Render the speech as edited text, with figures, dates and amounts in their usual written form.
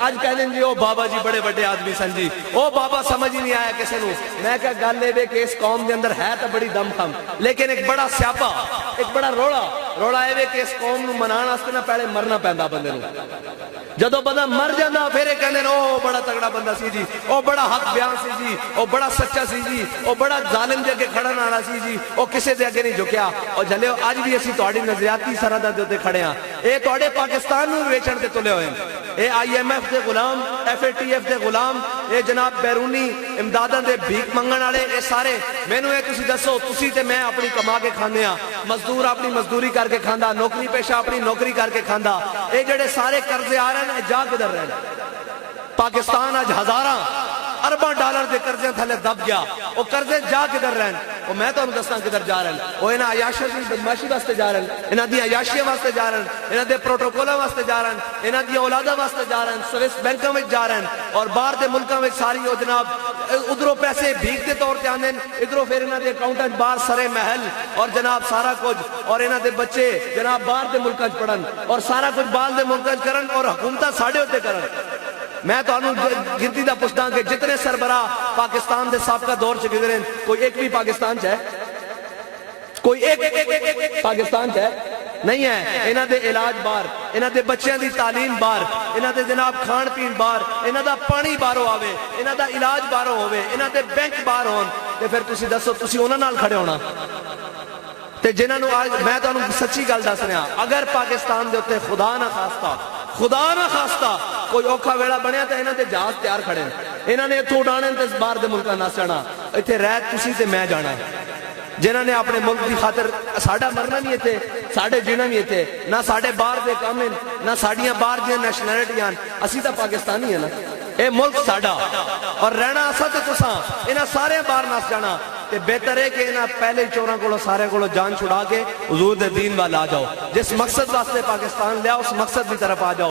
اج کہنے جی او بابا جی بڑے بڑے آدمی سن جی او بابا سمجھ ہی نہیں آیا کسی نو میں کہا گل اے کہ اس قوم دے اندر ہے تو بڑی دم خم لیکن ایک بڑا سیاپا ایک بڑا روڑا اے کہ اس قوم نو منان واسطے نہ پہلے مرنا پیندا بندے نو جدو بندہ مر جانا پھر کہنے او بڑا تگڑا بندہ سی جی او بڑا حق بیان سی جی او بڑا سچا سی جی او بڑا ظالم دے اگے کھڑن والا سی جی او کسے دے اگے نہیں جھکیا او جھلیو اج بھی اسی تہاڈی نظریاتی سرحد دے تے کھڑے ہاں اے تہاڈے پاکستان نو ویچن تے تلے ہوئے اے آئی ایم ایف دے غلام ایف اے ٹی ایف دے غلام اے جناب بیرونی امداداں دے بھیک منگن والے اے سارے مینوں اے تسی دسو تسی تے میں اپنی کما کے کھاندے ہاں مزدور اپنی مزدوری کر کے کھاندا نوکری پیشہ اپنی نوکری کر کے کھاندا اے جڑے سارے قرضے آ رہے ہیں جا کدھر رہے ہیں پاکستان آج ہزاراں ارباں ڈالر دے قرضے تھلے دب گیا وہ قرضے جا کدھر رہے ہیں وہ میں تو دسنا کدھر جا رہے ہیں وہ انہاں عیاشیاں دی بدماشی واسطے جا رہے ہیں انہاں دی عیاشیاں واسطے جا رہے ہیں انہاں دے پروٹوکولاں واسطے جا رہے ہیں انہاں دی اولاداں واسطے جا رہے ہیں سوئس بینکاں وچ جا رہے ہیں اور باہر دے ملکاں وچ ساری وہ جناب ادھروں پیسے بھیک دے طور تے آندے ادھروں پھر انہاں دے اکاؤنٹنٹ باہر سرے محل اور جناب سارا کچھ اور انہاں دے بچے جناب باہر دے ملکاں وچ پڑھن اور سارا کچھ باہر دے ملکاں وچ کرن اور حکومتاں ساڈے اوتے کرن میں تو انہوں گنتی دا پوچھتا کہ جتنے سربراہ پاکستان دے سابقہ دور سے گزرے کوئی ایک بھی پاکستان چاہے کوئی ایک پاکستان چاہے نہیں ہے انہاں دے علاج بار انہاں دے بچیاں دی تعلیم بار انہاں دے جناب کھان پین بار انہاں دا پانی بارو آوے انہاں دا علاج بارو ہوئے انہاں دے بینک بار ہون تے پھر تسی دسو تسی انہاں نال کھڑے ہونا تے جنہاں نو آج میں تو انہوں سچی گل دس رہا اگر پاکستان دے ہوتے خدا نہ خواستہ کوئی اوکھا ویڑا بنیا تو انہاں دے جہاز تیار کھڑے ہیں انہاں نے اتھو اڑانے تے باہر دے ملکاں نہ جانا ایتھے رہت تسی تے میں جانا جنہاں نے اپنے ملک دی خاطر ساڈا مرنا نہیں ایتھے ساڈے جینا نہیں ایتھے نہ ساڈے باہر دے کام ہیں نہ ساڈیاں باہر دیاں نیشنلٹیاں اسی تا پاکستانی ہیں نا اے ملک ساڈا اور رہنا اساں تے تساں انہاں سارے باہر نس جانا تے بہتر ہے کہ انہاں پہلے چوراں کولو سارے کولو جان چھڑا کے حضور دے دین وال آ جاؤ جس مقصد واسطے پاکستان لیا اس مقصد دی طرف آ جاؤ